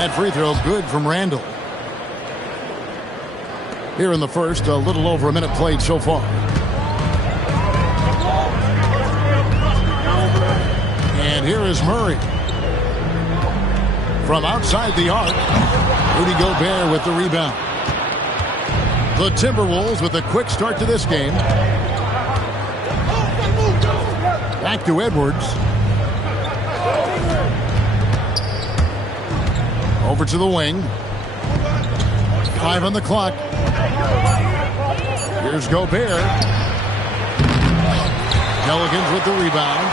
That free throw good from Randall. Here in the first, a little over a minute played so far. And here is Murray. From outside the arc, Rudy Gobert with the rebound. The Timberwolves with a quick start to this game. Back to Edwards. Over to the wing. 5 on the clock. Here's Gobert. Pelicans with the rebound.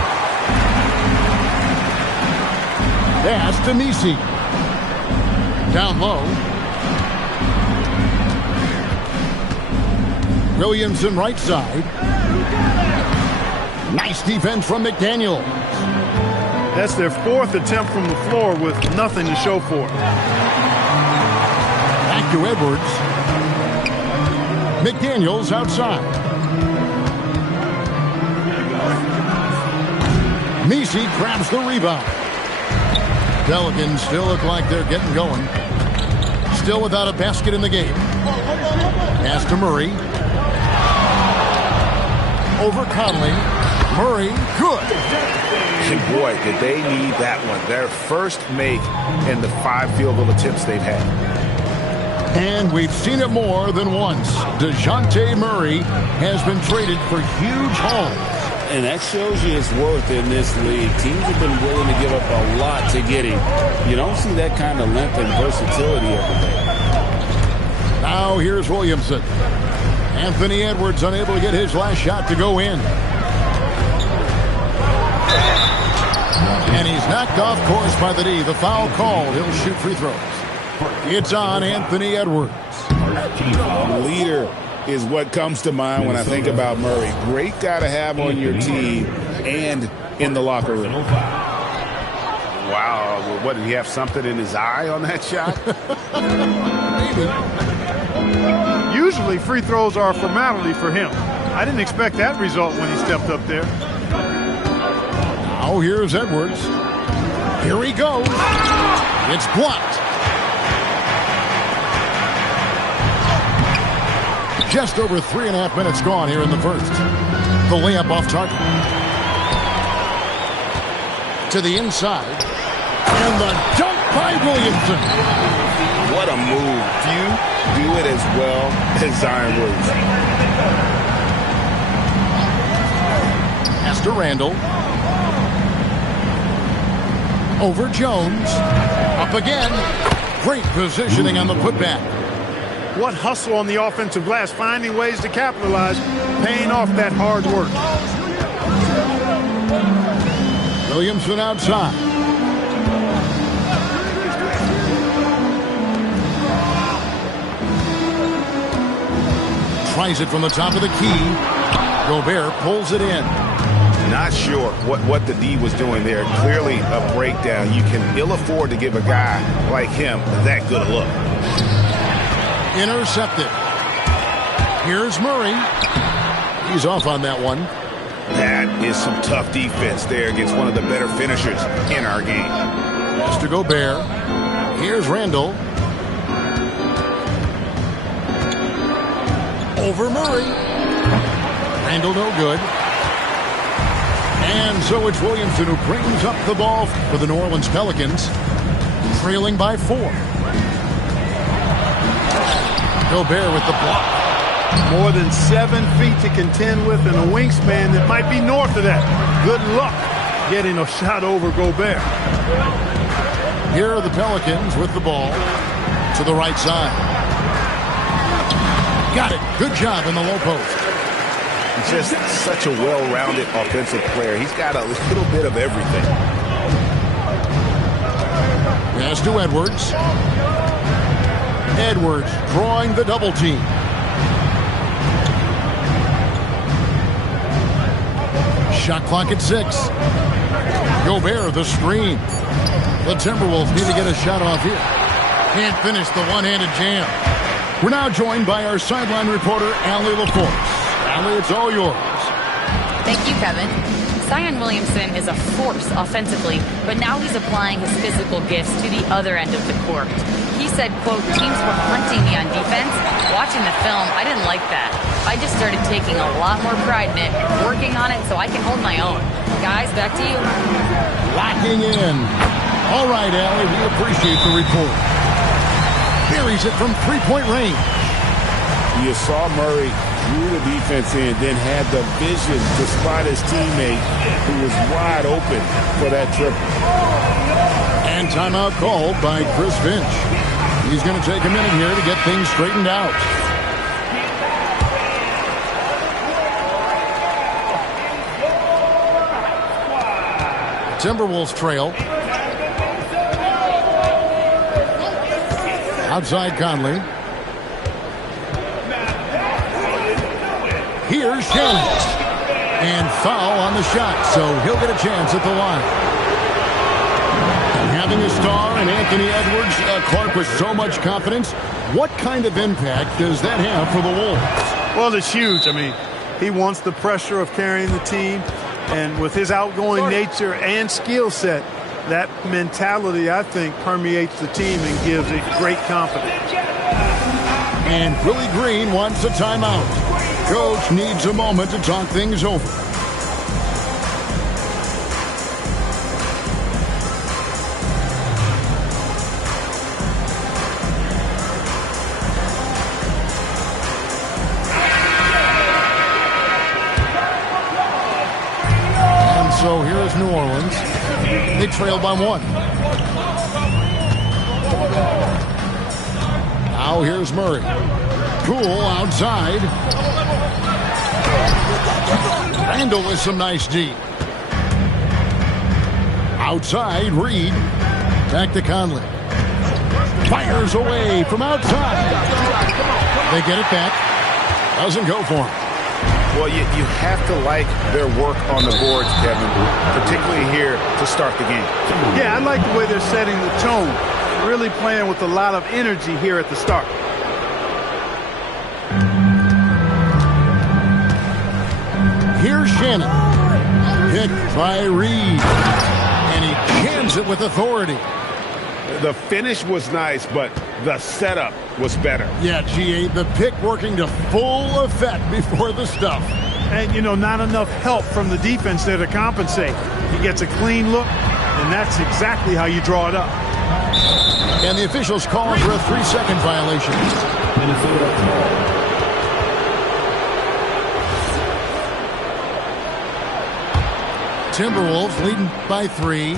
Pass to Messi. Down low. Williamson right side. Nice defense from McDaniel. That's their 4th attempt from the floor with nothing to show for it. Back to Edwards. McDaniels outside. Messi grabs the rebound. Pelicans still look like they're getting going. Still without a basket in the game. Pass to Murray. Over Conley. Murray, good. And boy, did they need that one. Their first make in the 5 field goal attempts they've had. And we've seen it more than once. DeJounte Murray has been traded for huge hauls. And that shows you his worth in this league. Teams have been willing to give up a lot to get him. You don't see that kind of length and versatility every day. Now here's Williamson. Anthony Edwards unable to get his last shot to go in. And he's knocked off course by the D. The foul called. He'll shoot free throws. It's on Anthony Edwards. Leader is what comes to mind when I think about Murray. Great guy to have on your team and in the locker room. Wow. Well, what, did he have something in his eye on that shot? Usually free throws are a formality for him. I didn't expect that result when he stepped up there. Now here's Edwards. Here he goes. It's blocked. Just over 3.5 minutes gone here in the first. The layup off target. To the inside. And the dunk by Williamson. What a move. Few do it as well as Zion Williamson. Pass to Randall. Over Jones. Up again. Great positioning on the putback. What hustle on the offensive glass, finding ways to capitalize, paying off that hard work. Williamson outside. Tries it from the top of the key. Gobert pulls it in. Not sure what the D was doing there. Clearly a breakdown. You can ill afford to give a guy like him that good a look. Intercepted. Here's Murray. He's off on that one. That is some tough defense there against one of the better finishers in our game. Pass to Gobert. Here's Randall. Over Murray. Randall no good. And so it's Williamson who brings up the ball for the New Orleans Pelicans, trailing by 4. Gobert with the block. More than 7 feet to contend with and a wingspan that might be north of that. Good luck getting a shot over Gobert. Here are the Pelicans with the ball to the right side. Got it. Good job in the low post. He's just such a well-rounded offensive player. He's got a little bit of everything. Pass to Edwards. Edwards drawing the double team. Shot clock at 6. Gobert the screen. The Timberwolves need to get a shot off here. Can't finish the one-handed jam. We're now joined by our sideline reporter, Allie LaForce. Allie, it's all yours. Thank you, Kevin. Zion Williamson is a force offensively, but now he's applying his physical gifts to the other end of the court. He said, quote, teams were hunting me on defense. Watching the film, I didn't like that. I just started taking a lot more pride in it, working on it so I can hold my own. Guys, back to you. Locking in. All right, Allie, we appreciate the report. Buries it from three-point range. You saw Murray drew the defense in, then had the vision to spot his teammate who was wide open for that triple. And timeout called by Chris Finch. He's going to take a minute here to get things straightened out. Timberwolves trail. Outside Conley. Here's Shannon. And foul on the shot, so he'll get a chance at the line. And having a star in Anthony Edwards, Clark, with so much confidence, what kind of impact does that have for the Wolves? Well, it's huge. I mean, he wants the pressure of carrying the team. And with his outgoing nature and skill set, that mentality, I think, permeates the team and gives it great confidence. And Willie Green wants a timeout. Coach needs a moment to talk things over. And so here is New Orleans. They trail by one. Now here's Murray. Poole outside. Randall with some nice D. Outside, Reed. Back to Conley. Fires away from outside. They get it back. Doesn't go for him. Well, you have to like their work on the boards, Kevin, particularly here to start the game. Yeah, I like the way they're setting the tone. Really playing with a lot of energy here at the start. Here's Shannon. Picked by Reed. And he jams it with authority. The finish was nice, but the setup was better. Yeah, GA, the pick working to full effect before the stuff. And, you know, not enough help from the defense there to compensate. He gets a clean look, and that's exactly how you draw it up. And the officials call for a 3-second violation. Timberwolves leading by 3.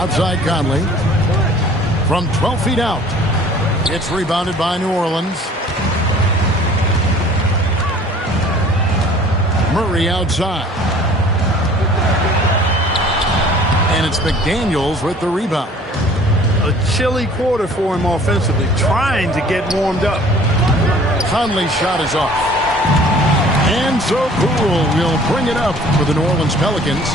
Outside Conley. From 12 feet out. It's rebounded by New Orleans. Murray outside. And it's McDaniels with the rebound. A chilly quarter for him offensively, trying to get warmed up. Conley's shot is off. And so Poole will bring it up for the New Orleans Pelicans.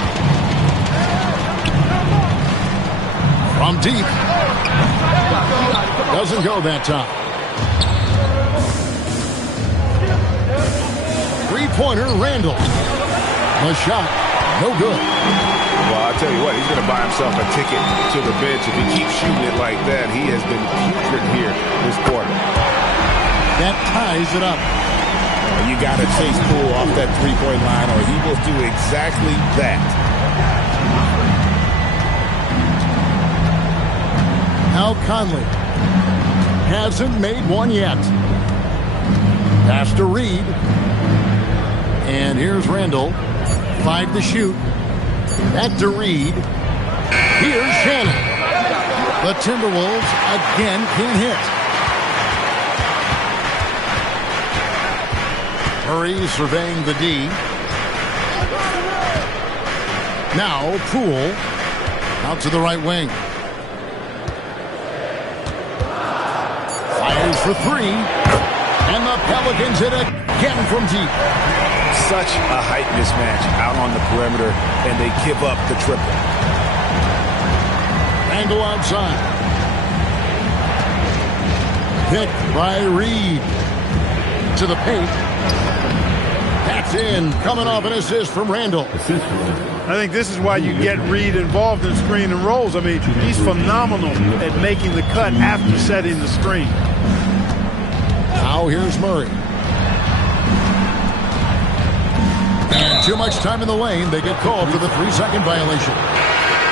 From deep. Doesn't go that time. Three-pointer, Randall. The shot, no good. Well, I'll tell you what, he's going to buy himself a ticket to the bench. If he keeps shooting it like that, he has been putrid here this quarter. That ties it up. You got to chase Poole off that three-point line, or he will do exactly that. Now Conley hasn't made one yet. Pass to Reed. And here's Randall. 5 to shoot. Back to Reed. Here's Shannon. The Timberwolves again can't hit. Murray surveying the D. Now Poole out to the right wing. Fires for 3. And the Pelicans hit again from deep. Such a height mismatch out on the perimeter, and they give up the triple. Randall outside. Picked by Reed. To the paint. That's in, coming off an assist from Randall. I think this is why you get Reed involved in screen and rolls. I mean, he's phenomenal at making the cut after setting the screen. Now here's Murray. And too much time in the lane. They get called for the 3-second violation.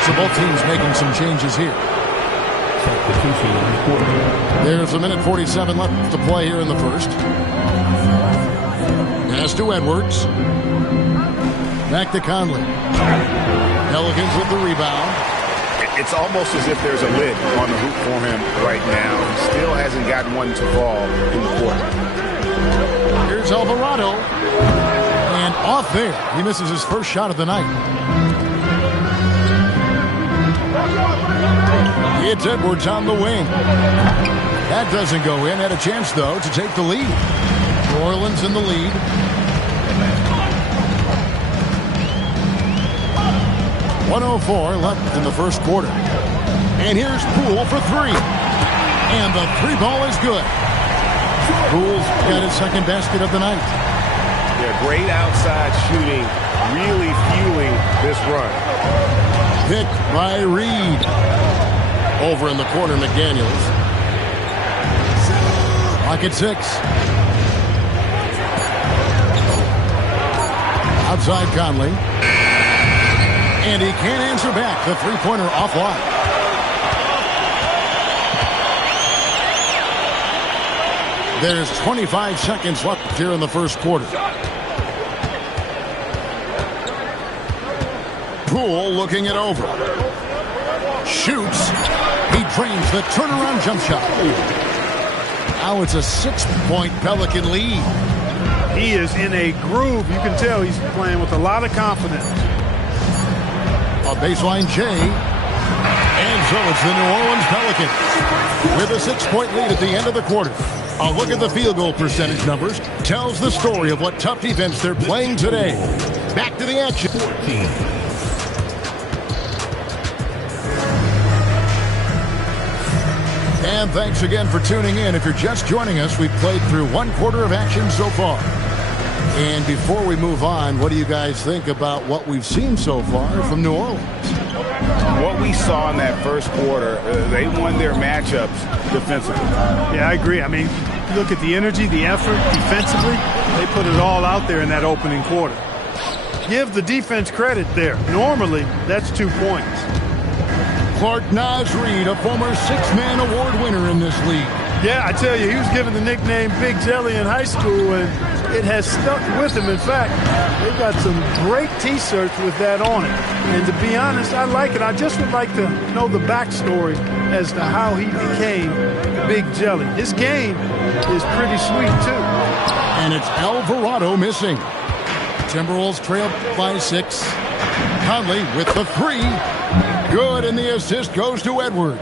So both teams making some changes here. There's a minute 47 left to play here in the first. Pass to Edwards. Back to Conley. Pelicans with the rebound. It's almost as if there's a lid on the hoop for him right now. He still hasn't gotten one to fall in the court. Here's Alvarado. And off there. He misses his first shot of the night. It's Edwards on the wing. That doesn't go in. Had a chance, though, to take the lead. New Orleans in the lead. .104 left in the first quarter. And here's Poole for three. And the three ball is good. Poole's got his second basket of the night. Yeah, great outside shooting, really fueling this run. Picked by Reed. Over in the corner, McDaniels. Clock at 6. Outside Conley. And he can't answer back. The three-pointer offline. There's 25 seconds left here in the first quarter. Poole looking it over. Shoots. He drains the turnaround jump shot. Now it's a 6-point Pelican lead. He is in a groove. You can tell he's playing with a lot of confidence. A baseline J. And so it's the New Orleans Pelicans with a 6-point lead at the end of the quarter. A look at the field goal percentage numbers tells the story of what tough defense they're playing today. Back to the action. And thanks again for tuning in. If you're just joining us, we've played through one quarter of action so far. And before we move on, what do you guys think about what we've seen so far from New Orleans? What we saw in that first quarter, they won their matchups defensively. Yeah, I agree. I mean, look at the energy, the effort defensively. They put it all out there in that opening quarter. Give the defense credit there. Normally, that's 2 points. Clark Naz Reed, a former six-man award winner in this league. Yeah, I tell you, he was given the nickname Big Jelly in high school, and it has stuck with him. In fact, they've got some great T-shirts with that on it. And to be honest, I like it. I just would like to know the backstory as to how he became Big Jelly. His game is pretty sweet, too. And it's Alvarado missing. Timberwolves trail by 6. Conley with the 3. Good, and the assist goes to Edwards.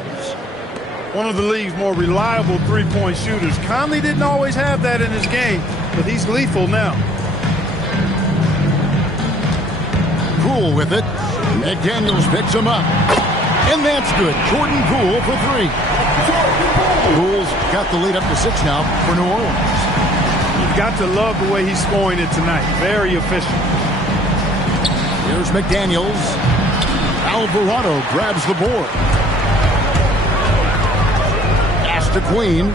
One of the league's more reliable three-point shooters. Conley didn't always have that in his game, but he's lethal now. Poole with it. McDaniels picks him up. And that's good. Jordan Poole for 3. Poole's got the lead up to 6 now for New Orleans. You've got to love the way he's scoring it tonight. Very efficient. Here's McDaniels. Alvarado grabs the board. Pass to Queen.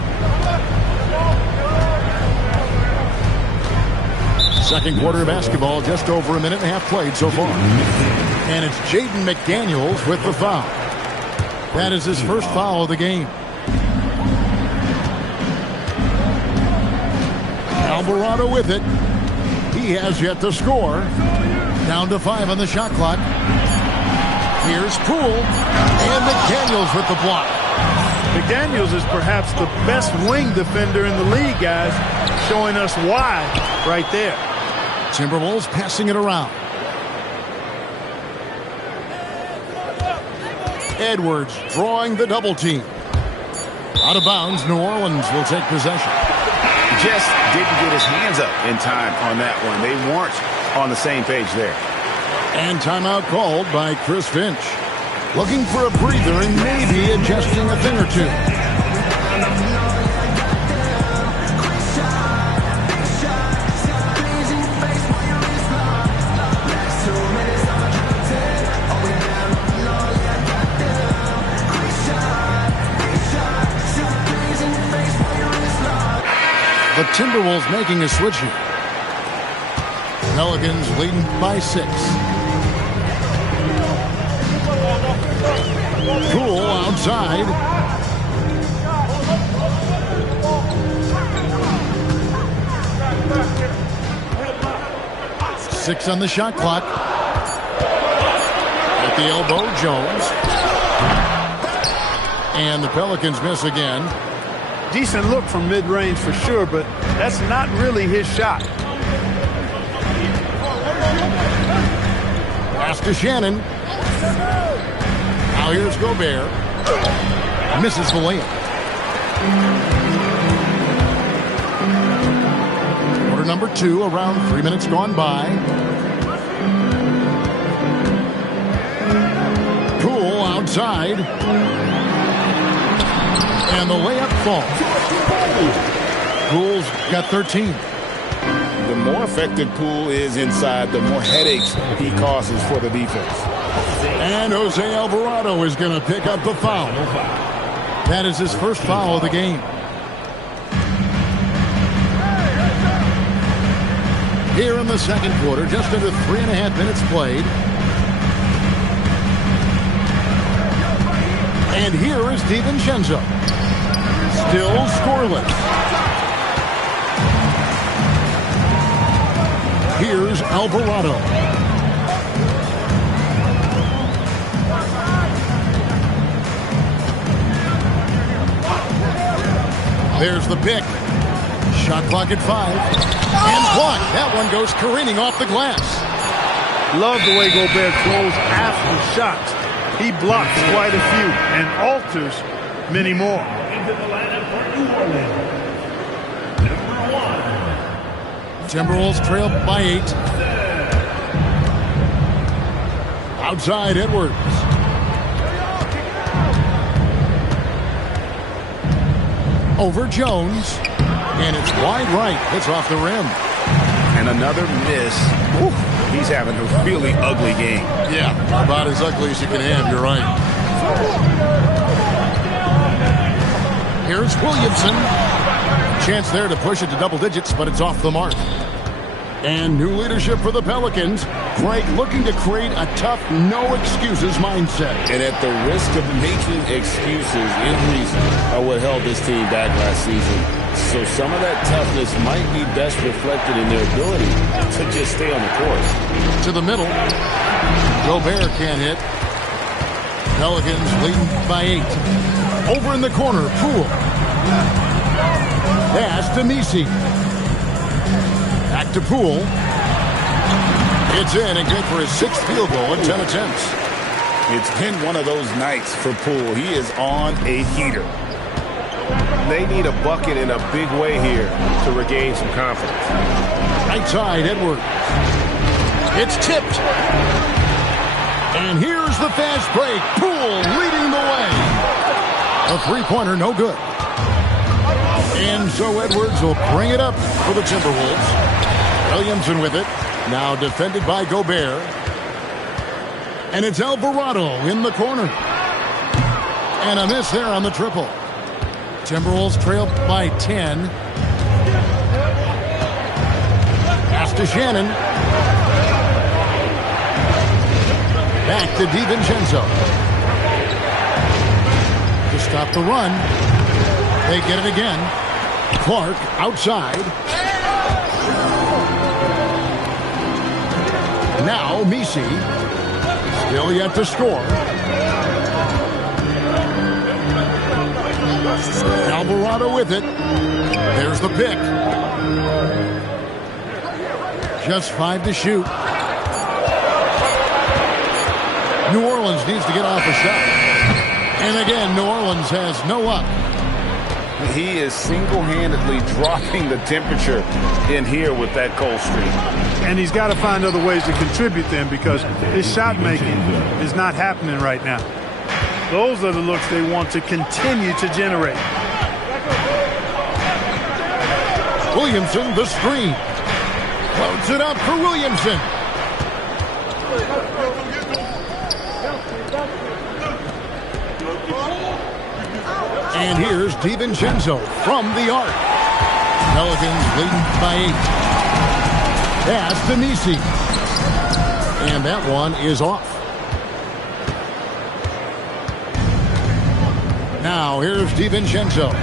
Second quarter of basketball, just over a minute and a half played so far. And it's Jaden McDaniels with the foul. That is his first foul of the game. Alvarado with it. He has yet to score. Down to 5 on the shot clock. Here's Poole. And McDaniels with the block. McDaniels is perhaps the best wing defender in the league, guys. Showing us why right there. Timberwolves passing it around. Edwards drawing the double team. Out of bounds, New Orleans will take possession. Just didn't get his hands up in time on that one. They weren't on the same page there. And timeout called by Chris Finch. Looking for a breather and maybe adjusting a thing or two. Timberwolves making a switch here. Pelicans leading by 6. Poole outside. Six on the shot clock. At the elbow, Jones. And the Pelicans miss again. Decent look from mid-range for sure, but that's not really his shot. Pass to Shannon. Now here's Gobert. Misses the layup. Quarter number 2, around 3 minutes gone by. Poole outside. And the layup falls. Poole's got 13. The more effective Poole is inside, the more headaches he causes for the defense. And Jose Alvarado is going to pick up the foul. That is his first foul of the game. Here in the second quarter, just under 3.5 minutes played. And here is DiVincenzo. Still scoreless. Here's Alvarado. There's the pick. Shot clock at 5. And blocked. That one goes careening off the glass. Love the way Gobert throws after shots. He blocks quite a few and alters many more. Timberwolves trail by 8. Outside Edwards. Over Jones. And it's wide right. It's off the rim. And another miss. Whew. He's having a really ugly game. Yeah, about as ugly as you can have. You're right. Here's Williamson. Chance there to push it to double digits, but it's off the mark. And new leadership for the Pelicans. Craig looking to create a tough, no-excuses mindset. And at the risk of making excuses, injuries are what held this team back last season. So some of that toughness might be best reflected in their ability to just stay on the court. To the middle. Gobert can't hit. Pelicans leading by 8. Over in the corner, Poole. Pass to Messi. Back to Poole. It's in and good for his 6th field goal in 10 attempts. It's been one of those nights for Poole. He is on a heater. They need a bucket in a big way here to regain some confidence. Right side, Edwards. It's tipped. And here's the fast break. Poole leading the way. A three-pointer, no good. And so Edwards will bring it up for the Timberwolves. Williamson with it. Now defended by Gobert. And it's Alvarado in the corner. And a miss there on the triple. Timberwolves trail by 10. Pass to Shannon. Back to DiVincenzo. To stop the run. They get it again. Clark outside. Now Messi. Still yet to score. Alvarado with it. There's the pick. Just 5 to shoot. New Orleans needs to get off a shot. And again, New Orleans has no luck. He is single-handedly dropping the temperature in here with that cold streak. And he's got to find other ways to contribute then because his shot making is not happening right now. Those are the looks they want to continue to generate. Williamson, the screen. Floats it up for Williamson. And here's DiVincenzo from the arc. Pelicans leading by 8. Pass to Nisi. And that one is off. Now here's DiVincenzo.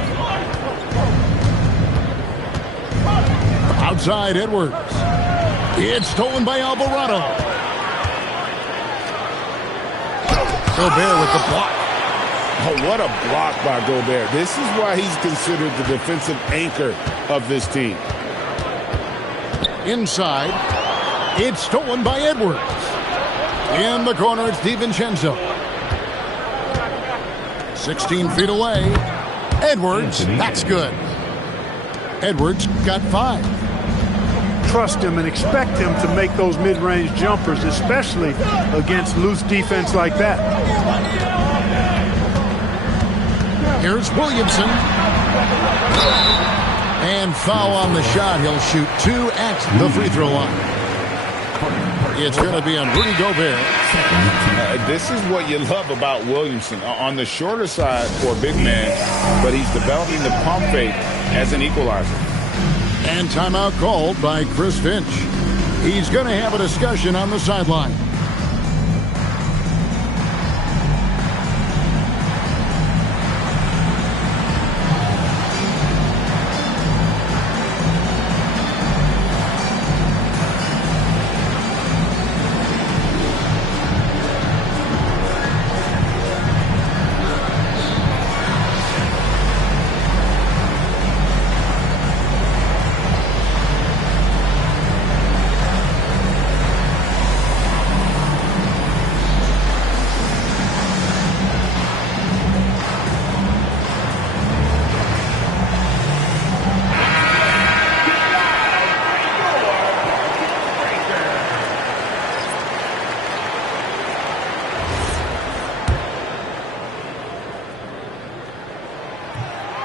Outside Edwards. It's stolen by Alvarado. Gobert with the block. Oh, what a block by Gobert. This is why he's considered the defensive anchor of this team. Inside. It's stolen by Edwards. In the corner, it's DiVincenzo. 16 feet away. Edwards, that's good. Edwards got 5. Trust him and expect him to make those mid-range jumpers, especially against loose defense like that. Here's Williamson. And foul on the shot. He'll shoot 2 at the free throw line. It's going to be on Rudy Gobert. This is what you love about Williamson. On the shorter side for a big man, but he's developing the pump fake as an equalizer. And timeout called by Chris Finch. He's going to have a discussion on the sideline.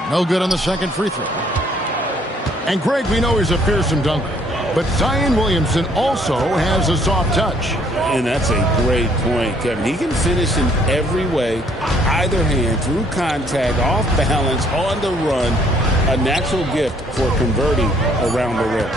No good on the second free throw. And Greg, we know he's a fearsome dunker, but Zion Williamson also has a soft touch. And that's a great point, Kevin. He can finish in every way, either hand, through contact, off balance, on the run. A natural gift for converting around the rim.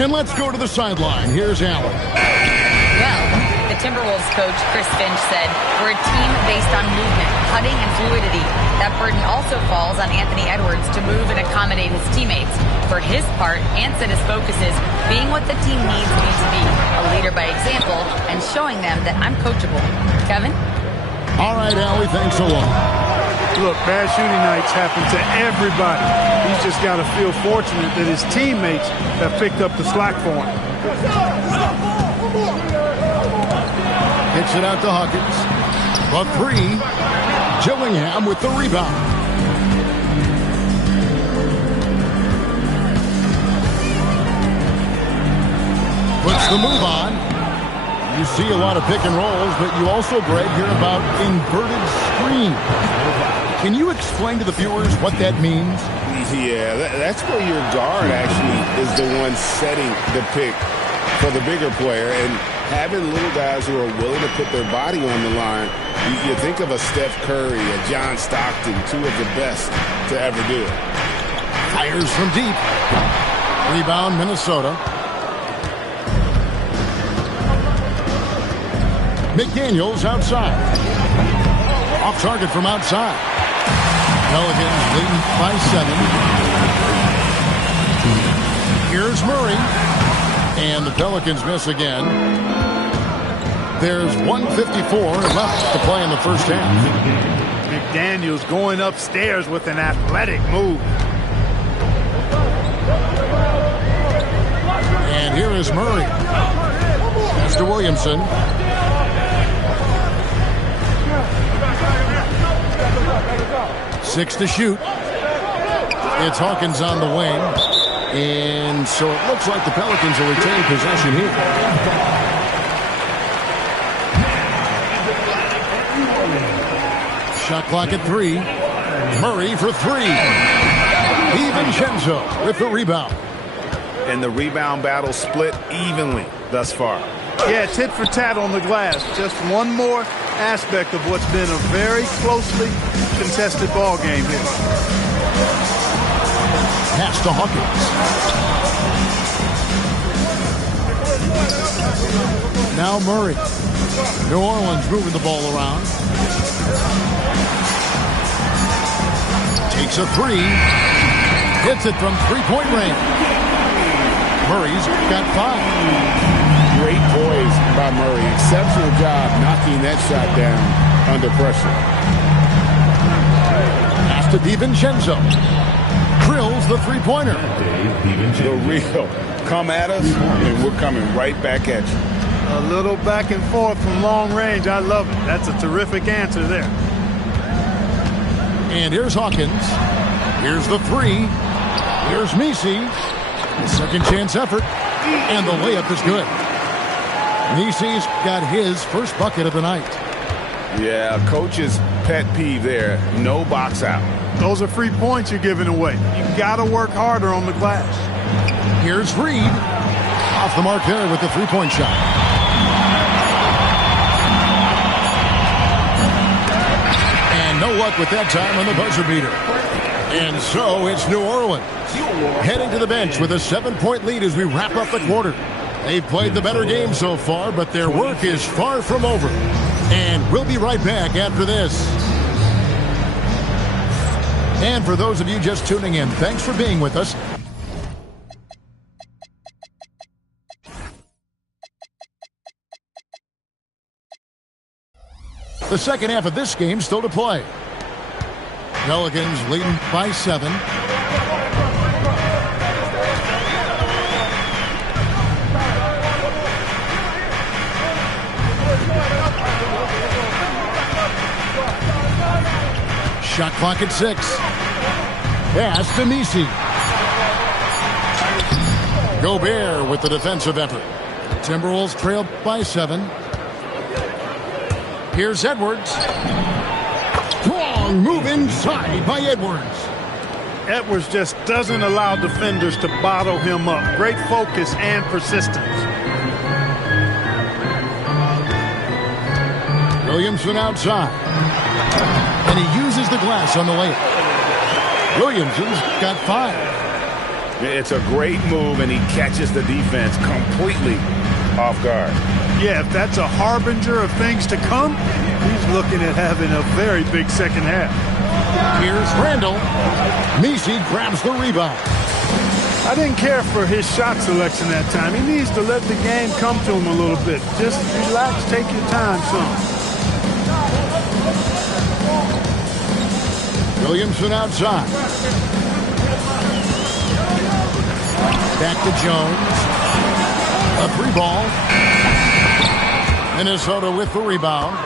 And let's go to the sideline. Here's Allen. Well, the Timberwolves coach, Chris Finch, said, we're a team based on movement, cutting, and fluidity. That burden also falls on Anthony Edwards to move and accommodate his teammates. For his part, Ant said his focus is being what the team needs me to be, a leader by example, and showing them that I'm coachable. Kevin? All right, Allie, thanks a lot. Look, bad shooting nights happen to everybody. He's just got to feel fortunate that his teammates have picked up the slack for him. Hits it out to Hawkins. A 3. Gillingham with the rebound. Puts the move on. You see a lot of pick and rolls, but you also, Greg, hear about inverted screen. Can you explain to the viewers what that means? Yeah, that's where your guard actually is the one setting the pick for the bigger player, and having little guys who are willing to put their body on the line. You think of a Steph Curry, a John Stockton, 2 of the best to ever do it. Fires from deep. Rebound, Minnesota. McDaniels outside. Off target from outside. Pelicans leading by 7. Here's Murray. And the Pelicans miss again. There's 1:54 left to play in the first half. McDaniels going upstairs with an athletic move. And here is Murray. Pass to Williamson. Six to shoot. It's Hawkins on the wing. And so it looks like the Pelicans will retain possession here. Shot clock at 3. Murray for 3. DiVincenzo with the rebound. And the rebound battle split evenly thus far. Yeah, tit for tat on the glass. Just one more aspect of what's been a very closely contested ball game here. Pass to Hawkins. Now Murray. New Orleans moving the ball around. Takes a three. Hits it from three-point range. Murray's got 5. Great poise by Murray. Exceptional job knocking that shot down under pressure. Pass to DiVincenzo. Drills the three-pointer. The real. Come at us, and we're coming right back at you. A little back and forth from long range. I love it. That's a terrific answer there. And here's Hawkins. Here's the three. Here's Messi. Second chance effort. And the layup is good. Messi's got his first bucket of the night. Yeah, coach's pet peeve there. No box out. Those are free points you're giving away. You got to work harder on the glass. Here's Reed. Off the mark there with the three-point shot. And no luck with that time on the buzzer beater. And so it's New Orleans heading to the bench with a 7-point lead as we wrap up the quarter. They've played the better game so far, but their work is far from over. And we'll be right back after this. And for those of you just tuning in, thanks for being with us. The second half of this game still to play. Pelicans leading by 7. Shot clock at 6. Pass to Messi. Gobert with the defensive effort. Timberwolves trail by 7. Here's Edwards. Strong move inside by Edwards. Edwards just doesn't allow defenders to bottle him up. Great focus and persistence. Williamson outside. And he uses the glass on the layup. Williamson's got 5. It's a great move, and he catches the defense completely off guard. Yeah, if that's a harbinger of things to come, he's looking at having a very big second half. Here's Randall. Messi grabs the rebound. I didn't care for his shot selection that time. He needs to let the game come to him a little bit. Just relax, take your time some. Williamson outside. Back to Jones. A 3-ball. Minnesota with the rebound.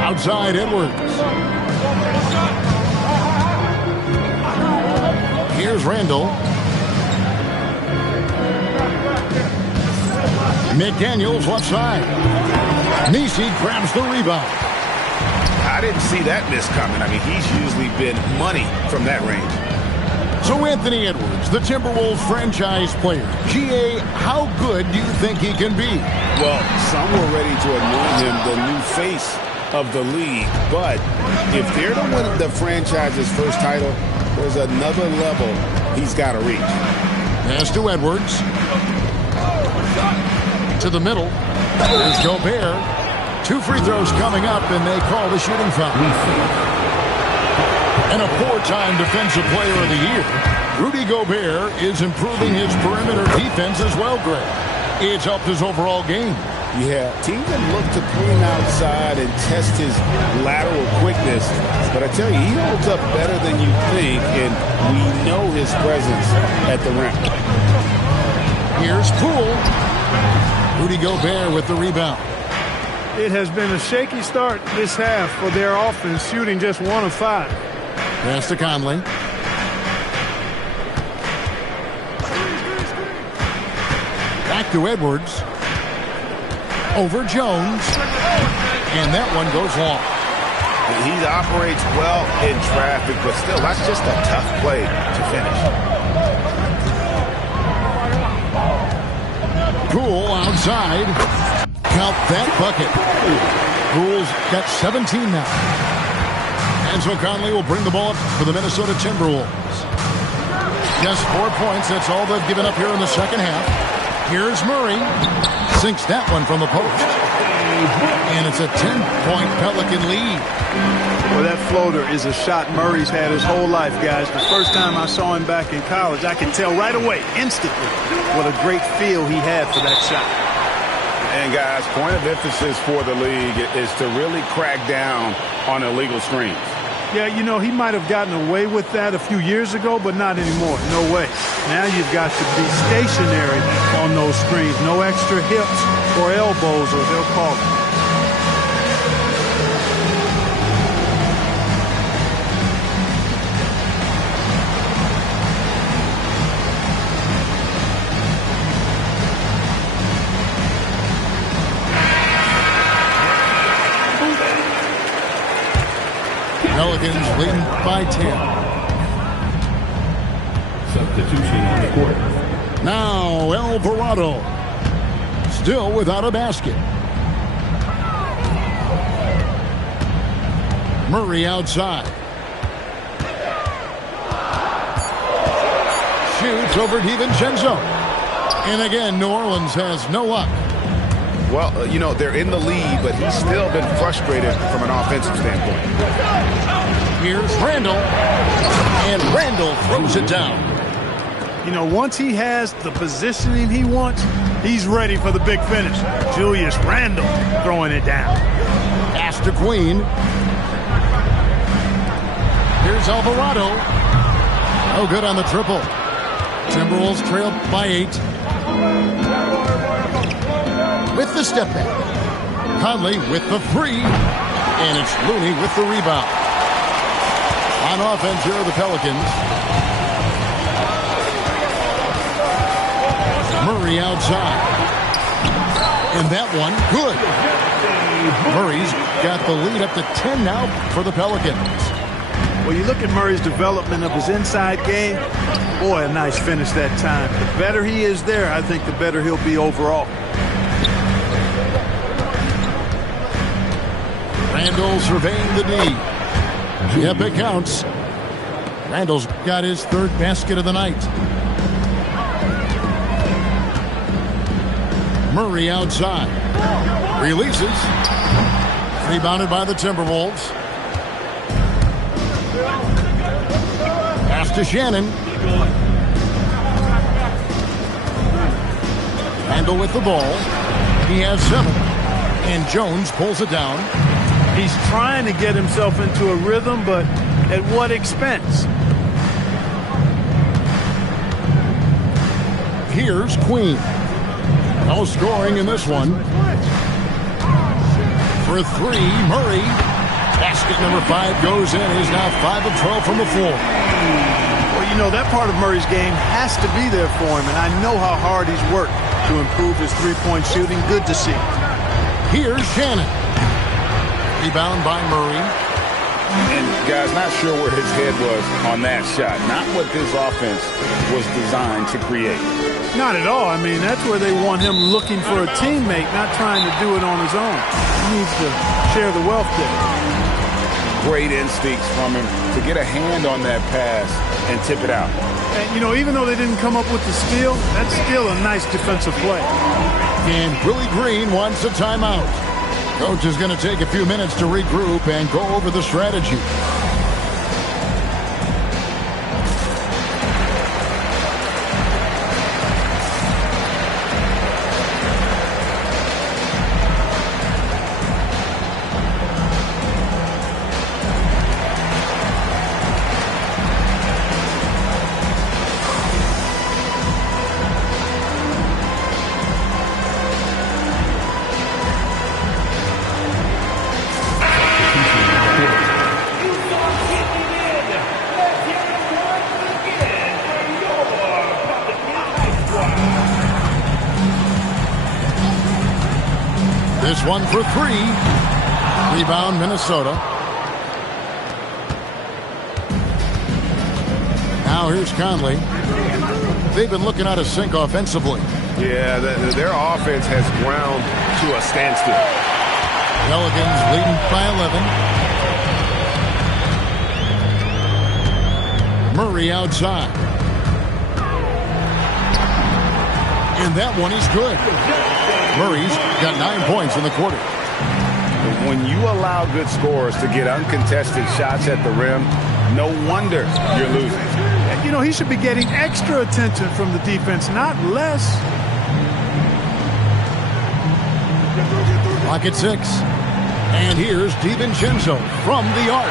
Outside Edwards. Here's Randall. McDaniels left side. Messi grabs the rebound. I didn't see that miss coming. I mean, he's usually been money from that range. So Anthony Edwards, the Timberwolves franchise player. G.A., how good do you think he can be? Well, some were ready to anoint him the new face of the league. But if they're to win the franchise's first title, there's another level he's got to reach. Pass to Edwards. To the middle. There's Gobert. 2 free throws coming up, and they call the shooting foul. And a 4-time Defensive Player of the Year, Rudy Gobert is improving his perimeter defense as well, Greg. It's helped his overall game. Yeah, teams that look to pull him outside and test his lateral quickness. But I tell you, he holds up better than you think, and we know his presence at the rim. Here's Poole. Rudy Gobert with the rebound. It has been a shaky start this half for their offense, shooting just 1 of 5. Pass to Conley. Back to Edwards. Over Jones. And that one goes long. He operates well in traffic, but still, that's just a tough play to finish. Poole outside. Count that bucket. Poole's got 17 now. And so Conley will bring the ball up for the Minnesota Timberwolves. Just 4 points. That's all they've given up here in the second half. Here's Murray. Sinks that one from the post. And it's a 10-point Pelican lead. Well, that floater is a shot Murray's had his whole life, guys. The first time I saw him back in college, I could tell right away, instantly, what a great feel he had for that shot. And, guys, point of emphasis for the league is to really crack down on illegal screens. Yeah, you know, he might have gotten away with that a few years ago, but not anymore. No way. Now you've got to be stationary on those screens. No extra hips or elbows, as they'll call it. Pelicans leading by 10. Substitution on the court. Now Alvarado. Still without a basket. Murray outside. Shoots over DiVincenzo. And again, New Orleans has no luck. Well, you know, they're in the lead, but he's still been frustrated from an offensive standpoint. Here's Randall. And Randall throws it down. You know, once he has the positioning he wants, he's ready for the big finish. Julius Randle throwing it down. Pass to Queen. Here's Alvarado. Oh, good on the triple. Timberwolves trail by 8. With the step back. Conley with the 3. And it's Looney with the rebound. On offense here are the Pelicans. Murray outside. And that one, good. Murray's got the lead up to 10 now for the Pelicans. Well, you look at Murray's development of his inside game. Boy, a nice finish that time. The better he is there, I think the better he'll be overall. Randall surveying the D. Yep, it counts. Randall's got his 3rd basket of the night. Murray outside. Releases. Rebounded by the Timberwolves. Pass to Shannon. Randall with the ball. He has 7. And Jones pulls it down. He's trying to get himself into a rhythm, but at what expense? Here's Queen. No scoring in this one. For 3, Murray. Basket number 5 goes in. He's now 5 of 12 from the floor. Well, you know, that part of Murray's game has to be there for him, and I know how hard he's worked to improve his three-point shooting. Good to see. Here's Shannon. Rebound by Murray. And, guys, not sure where his head was on that shot. Not what this offense was designed to create. Not at all. I mean, that's where they want him looking for a teammate, not trying to do it on his own. He needs to share the wealth there. Great instincts from him to get a hand on that pass and tip it out. And, you know, even though they didn't come up with the steal, that's still a nice defensive play. And Willie Green wants a timeout. Coach is going to take a few minutes to regroup and go over the strategy. This one for 3. Rebound, Minnesota. Now here's Conley. They've been looking out of sync offensively. Yeah, their offense has ground to a standstill. Pelicans leading by 11. Murray outside. And that one is good. Murray's got 9 points in the quarter. When you allow good scorers to get uncontested shots at the rim, no wonder you're losing. You know, he should be getting extra attention from the defense, not less. Clock at 6. And here's DiVincenzo from the arc.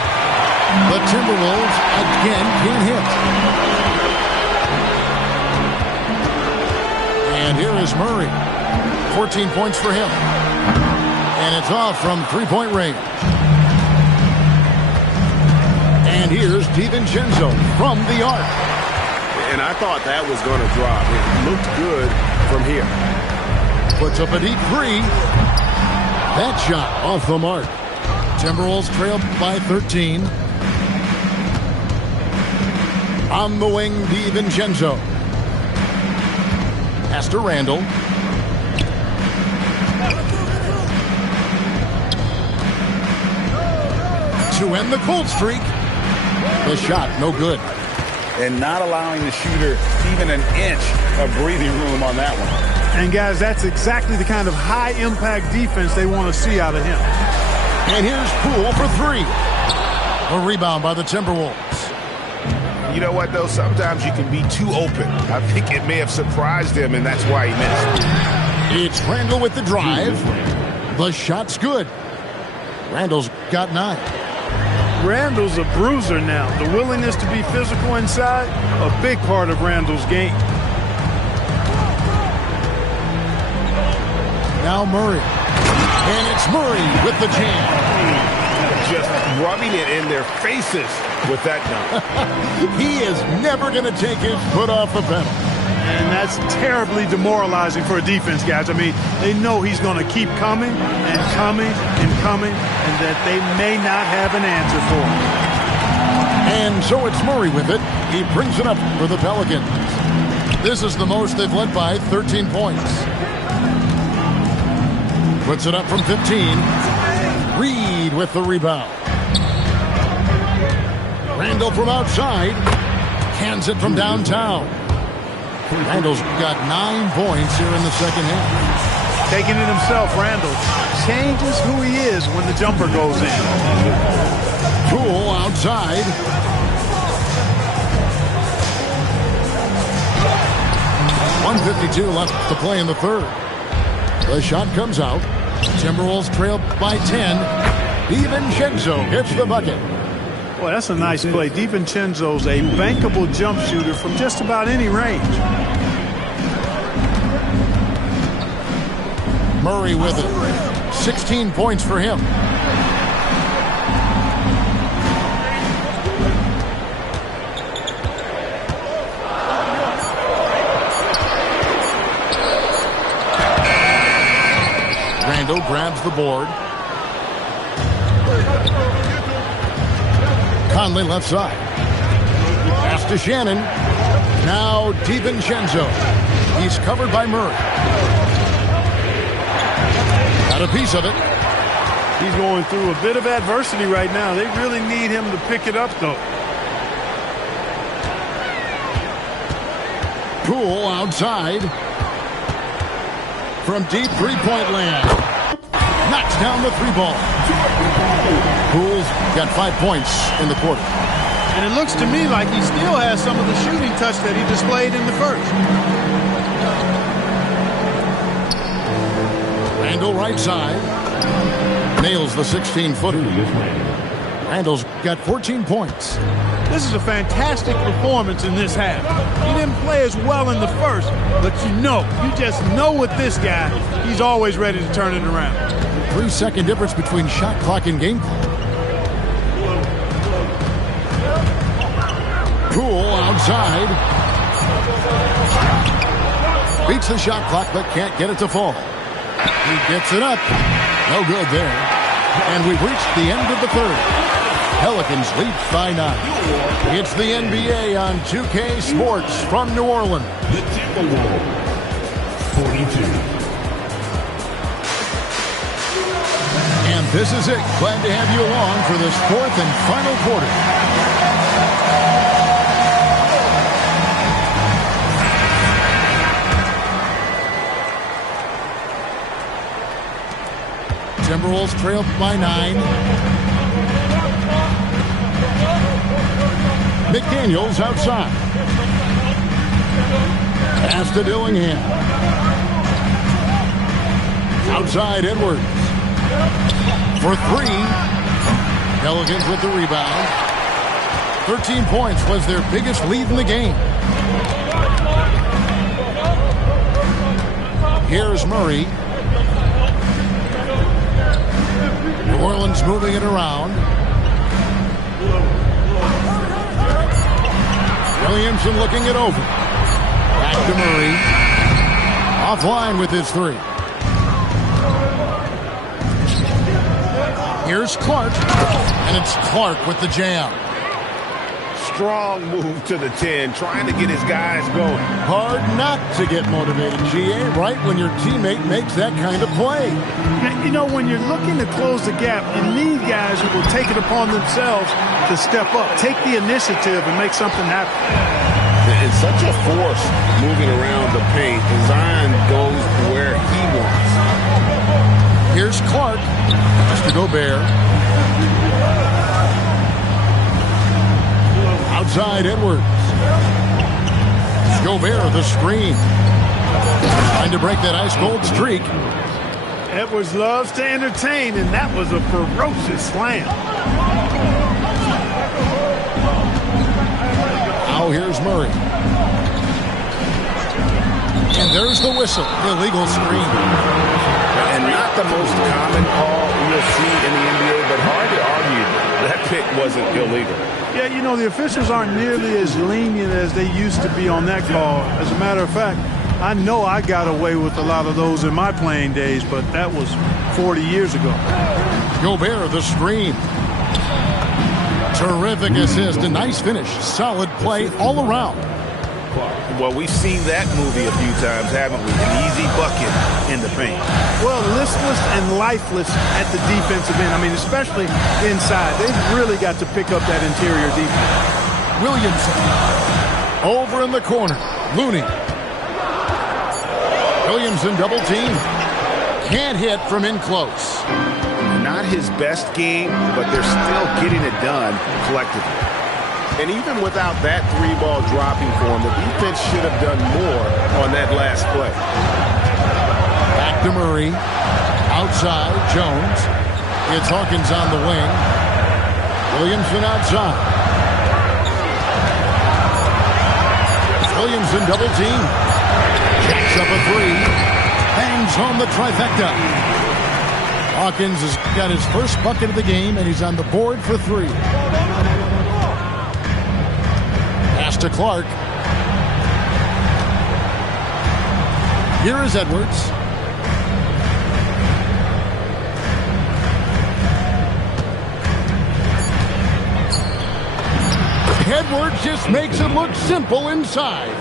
The Timberwolves again can't hit. And here is Murray. 14 points for him. And it's off from three-point range. And here's DiVincenzo from the arc. And I thought that was going to drop. It looked good from here. Puts up a deep three. That shot off the mark. Timberwolves trail by 13. On the wing, DiVincenzo. Pass to Randall. To end the cold streak. The shot, no good. And not allowing the shooter even an inch of breathing room on that one. And, guys, that's exactly the kind of high-impact defense they want to see out of him. And here's Poole for three. A rebound by the Timberwolves. You know what, though? Sometimes you can be too open. I think it may have surprised him, and that's why he missed. It's Randall with the drive. The shot's good. Randall's got 9. Randall's a bruiser now. The willingness to be physical inside, a big part of Randall's game. Now Murray. And it's Murray with the jam. Just rubbing it in their faces with that dunk. He is never going to take his foot off the pedal. And that's terribly demoralizing for a defense, guys. I mean, they know he's going to keep coming and coming and coming, and that they may not have an answer for him. And so it's Murray with it. He brings it up for the Pelicans. This is the most they've led by, 13 points. Puts it up from 15. Reed with the rebound. Randall from outside. Cans it from downtown. Randall's got 9 points here in the second half. Taking it himself, Randall changes who he is when the jumper goes in. Poole outside. .152 left to play in the third. The shot comes out. Timberwolves trail by 10. DiVincenzo hits the bucket. Boy, that's a nice play. DiVincenzo's a bankable jump shooter from just about any range. Murray with it. 16 points for him. Randall grabs the board. Conley left side. Pass to Shannon. Now DiVincenzo. He's covered by Murray. Got a piece of it. He's going through a bit of adversity right now. They really need him to pick it up, though. Poole outside. From deep three-point land. Knocks down the three ball. Poole's got 5 points in the quarter. And it looks to me like he still has some of the shooting touch that he displayed in the first. Randall right side. Nails the 16-footer. Randall's got 14 points. This is a fantastic performance in this half. He didn't play as well in the first, but you just know with this guy, he's always ready to turn it around. 3-second difference between shot clock and game clock. Poole outside. Beats the shot clock, but can't get it to fall. He gets it up. No good there. And we've reached the end of the third. Pelicans lead by 9. It's the NBA on 2K Sports from New Orleans. The Timberwolves, 42. And this is it. Glad to have you along for this fourth and final quarter. Timberwolves trail by 9. McDaniels outside. Pass to Dillingham. Outside Edwards. For 3. Pelicans with the rebound. 13 points was their biggest lead in the game. Here's Murray. New Orleans moving it around. Williamson looking it over. Back to Murray. Offline with his 3. Here's Clark. And it's Clark with the jam. Strong move to the 10, trying to get his guys going. Hard not to get motivated, GA, right when your teammate makes that kind of play. You know, when you're looking to close the gap, you need guys who will take it upon themselves to step up, take the initiative, and make something happen. And such a force moving around the paint. Zion goes where he wants. Here's Clark. Mr. Gobert. Outside Edwards. Gobert the screen. Trying to break that ice-cold streak. Edwards loves to entertain, and that was a ferocious slam. Now here's Murray. And there's the whistle. Illegal screen. And not the most common call you'll see in the NBA, but hard to argue that pick wasn't illegal. Yeah, you know, the officials aren't nearly as lenient as they used to be on that call. As a matter of fact, I know I got away with a lot of those in my playing days, but that was 40 years ago. Gobert the screen. Terrific assist. A nice finish. Solid play all around. Well, we've seen that movie a few times, haven't we? An easy bucket in the paint. Well, listless and lifeless at the defensive end. I mean, especially inside. They've really got to pick up that interior defense. Williamson. Over in the corner. Looney. Williamson double team. Can't hit from in close. Not his best game, but they're still getting it done collectively. And even without that 3-ball dropping for him, the defense should have done more on that last play. Back to Murray. Outside, Jones. It's Hawkins on the wing. Williamson outside. Williamson double team. Jacks up a 3. Bangs home the trifecta. Hawkins has got his first bucket of the game, and he's on the board for 3. Pass to Clark. Here is Edwards. Edwards just makes it look simple inside.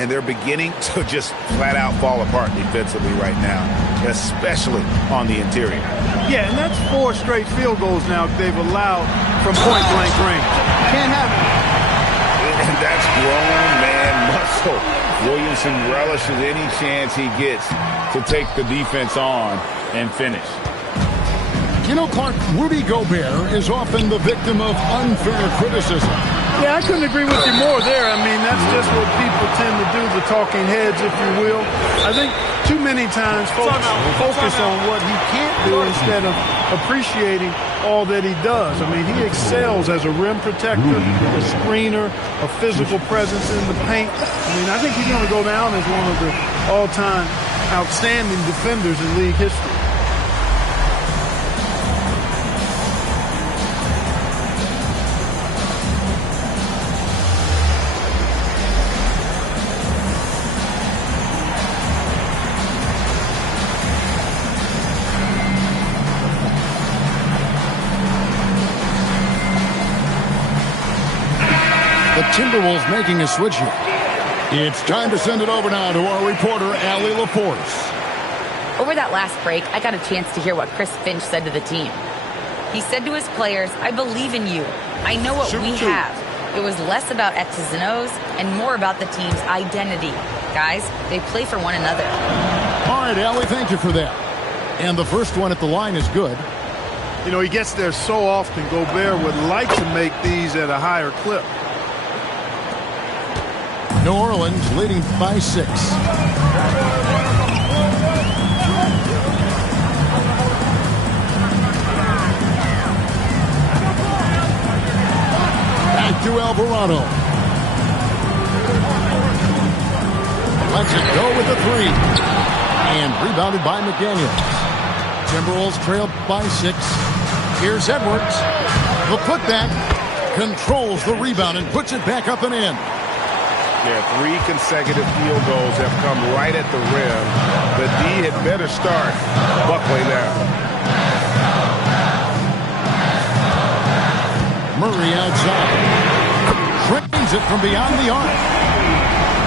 And they're beginning to just flat out fall apart defensively right now, especially on the interior. Yeah, and that's 4 straight field goals now they've allowed from point-blank range. Can't have it. And that's grown man muscle. Williamson relishes any chance he gets to take the defense on and finish. You know, Clark, Rudy Gobert is often the victim of unfair criticism. Yeah, I couldn't agree with you more there. I mean, that's just what people tend to do, the talking heads, if you will. I think too many times folks focus on what he can't do instead of appreciating all that he does. I mean, he excels as a rim protector, a screener, a physical presence in the paint. I mean, I think he's going to go down as one of the all-time outstanding defenders in league history. Timberwolves making a switch here. It's time to send it over now to our reporter, Allie LaForce. Over that last break, I got a chance to hear what Chris Finch said to the team. He said to his players, I believe in you. I know what we have. It was less about X's and O's and more about the team's identity. Guys, they play for one another. All right, Allie, thank you for that. And the first one at the line is good. You know, he gets there so often. Gobert would like to make these at a higher clip. New Orleans leading by 6. Back to Alvarado. Lets it go with the 3. And rebounded by McDaniels. Timberwolves trailed by 6. Here's Edwards. The putback controls the rebound and puts it back up and in. Yeah, 3 consecutive field goals have come right at the rim. The D had better start buckling now. Murray outside. Trains it from beyond the arc.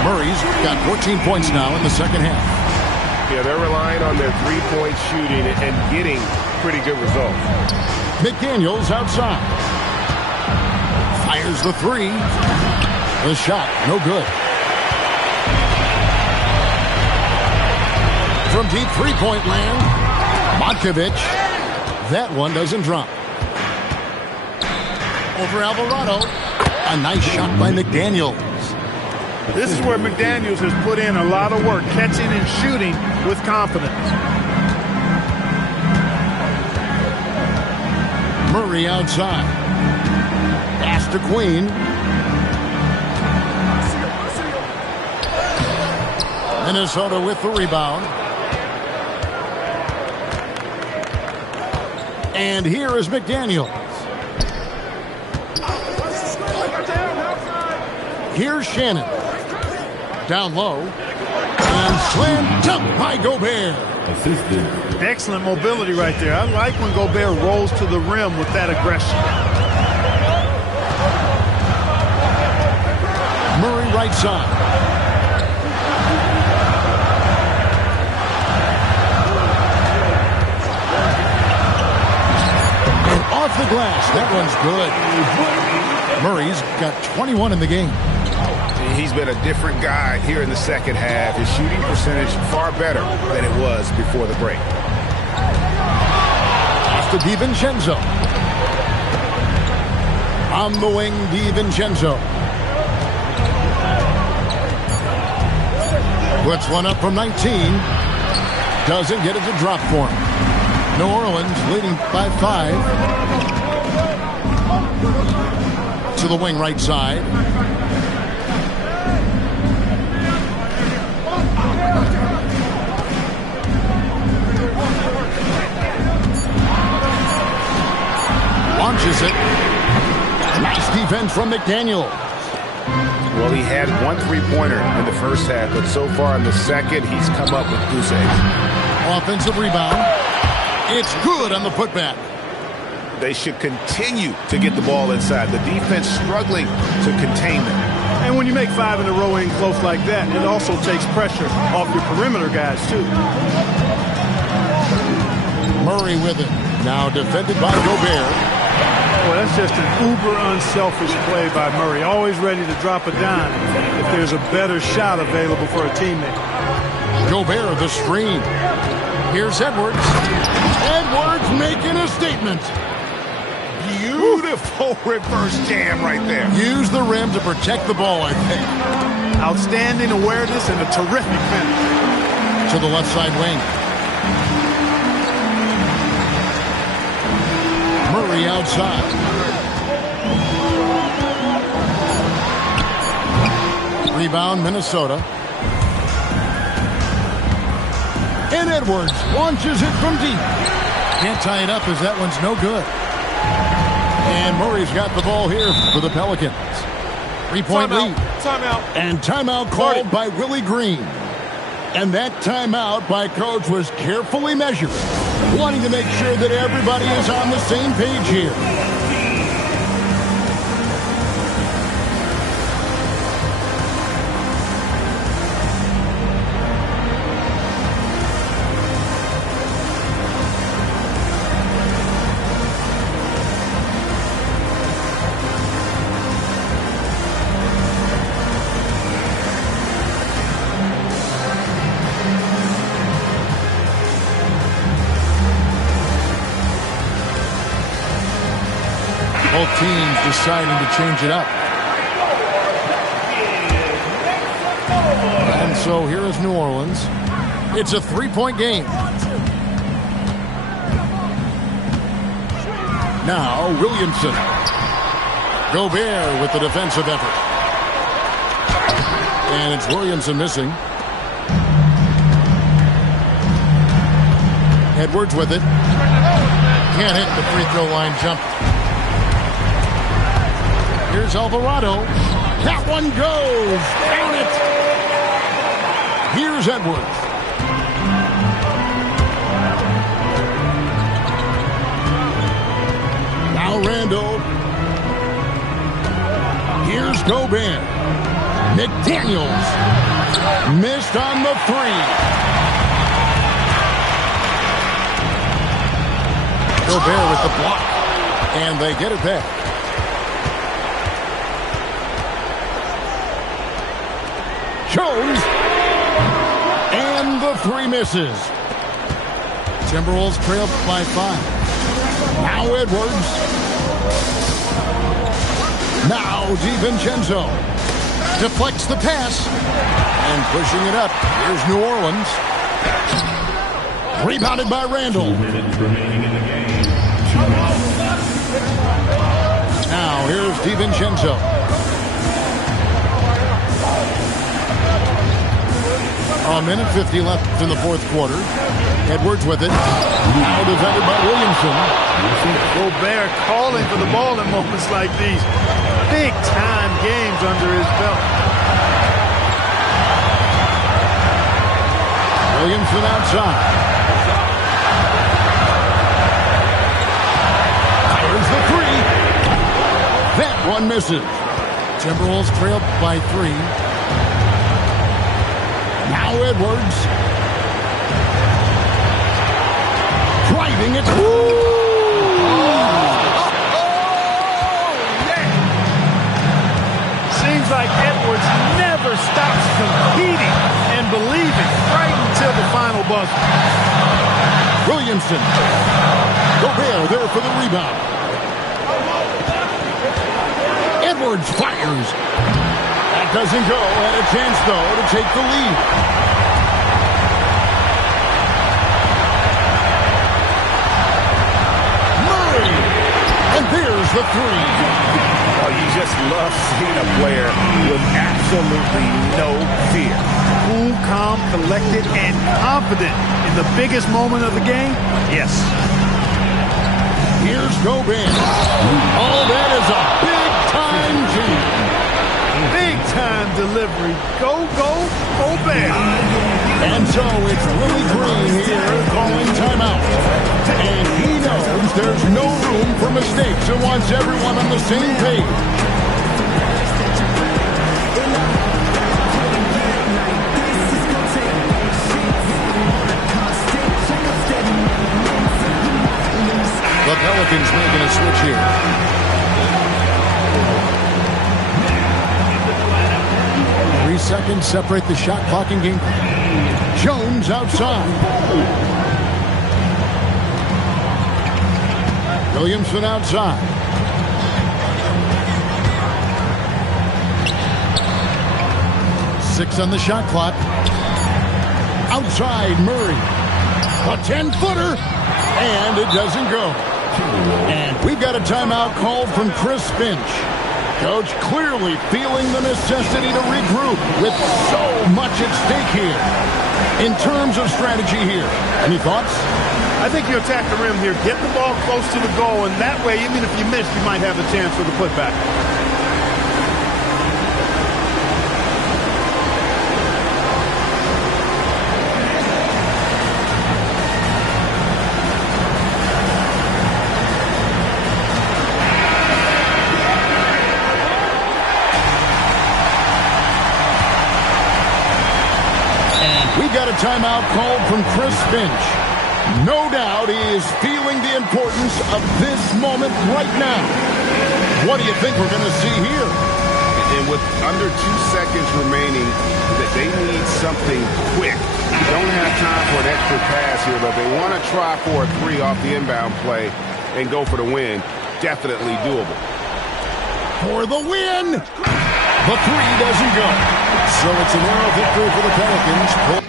Murray's got 14 points now in the second half. Yeah, they're relying on their three-point shooting and getting pretty good results. McDaniels outside. Fires the 3. The shot, no good. From deep three-point land, Monkovic. That one doesn't drop. Over Alvarado. A nice shot by McDaniels. This is where McDaniels has put in a lot of work, catching and shooting with confidence. Murray outside. Pass to Queen. Minnesota with the rebound. And here is McDaniels. Here's Shannon. Down low. And slammed up by Gobert. Excellent mobility right there. I like when Gobert rolls to the rim with that aggression. Murray right side. And off the glass. That one's good. Murray's got 21 in the game. He's been a different guy here in the second half. His shooting percentage far better than it was before the break. Pass to DiVincenzo. On the wing, DiVincenzo. Puts one up from 19. Doesn't get it to drop for him. New Orleans leading by 5. To the wing right side. Launches it. Nice defense from McDaniel. Well, he had 1 3-pointer in the first half, but so far in the second, he's come up with goose eggs. Offensive rebound. It's good on the putback. They should continue to get the ball inside. The defense struggling to contain them. And when you make 5 in a row in close like that, it also takes pressure off your perimeter guys, too. Murray with it. Now defended by Gobert. Well, that's just an uber unselfish play by Murray. Always ready to drop a dime if there's a better shot available for a teammate. Gobert the screen. Here's Edwards. Edwards making a statement. Beautiful reverse jam right there. Use the rim to protect the ball, I think. Outstanding awareness and a terrific finish. To the left side wing. Murray outside. Rebound, Minnesota. And Edwards launches it from deep. Can't tie it up as that one's no good. And Murray's got the ball here for the Pelicans. 3-point lead. Timeout. And timeout called by Willie Green. And that timeout by Coach was carefully measured, wanting to make sure that everybody is on the same page here. Both teams deciding to change it up. And so here is New Orleans. It's a 3-point game. Now Williamson. Gobert with the defensive effort. And it's Williamson missing. Edwards with it. Can't hit the free throw line jump. Here's Alvarado. That one goes. Down it. Here's Edwards. Now Randall. Here's Gobert. McDaniels. Missed on the three. Gobert with the block. And they get it back. Jones. And the three misses. Timberwolves trail by 5. Now Edwards. Now DiVincenzo. Deflects the pass. And pushing it up. Here's New Orleans. Rebounded by Randall. 2 minutes remaining in the game. Now here's DiVincenzo. A minute 50 left in the fourth quarter. Edwards with it. Now defended by Williamson. Gobert calling for the ball in moments like these. Big-time games under his belt. Williamson outside. Fires the three. That one misses. Timberwolves trail by 3. Now Edwards. Driving it. Seems like Edwards never stops competing and believing right until the final buzzer. Williamson. Gobert there for the rebound. Edwards fires. That doesn't go. Had a chance, though, to take the lead. Murray. And there's the three. Oh, you just love seeing a player with absolutely no fear. Cool, calm, collected, and confident in the biggest moment of the game? Yes. Here's Gobert. Oh, that is a big-time jam. Big-time delivery. Go, Gobert. And so it's Willie Green here calling timeout. And he knows there's no room for mistakes and wants everyone on the same page. The Pelicans making a switch here. 3 seconds separate the shot clock and game. Jones outside. Williamson outside. Six on the shot clock. Outside Murray. A 10-footer. And it doesn't go. And we've got a timeout called from Chris Finch. Coach clearly feeling the necessity to regroup with so much at stake here. In terms of strategy here, any thoughts? I think you attack the rim here, get the ball close to the goal, and that way, even if you miss, you might have a chance for the putback. We've got a timeout called from Chris Finch. No doubt he is feeling the importance of this moment right now. What do you think we're going to see here? And with under 2 seconds remaining, that they need something quick. They don't have time for an extra pass here, but they want to try for a 3 off the inbound play and go for the win. definitely doable. For the win! The three doesn't go. So it's a narrow victory for the Pelicans.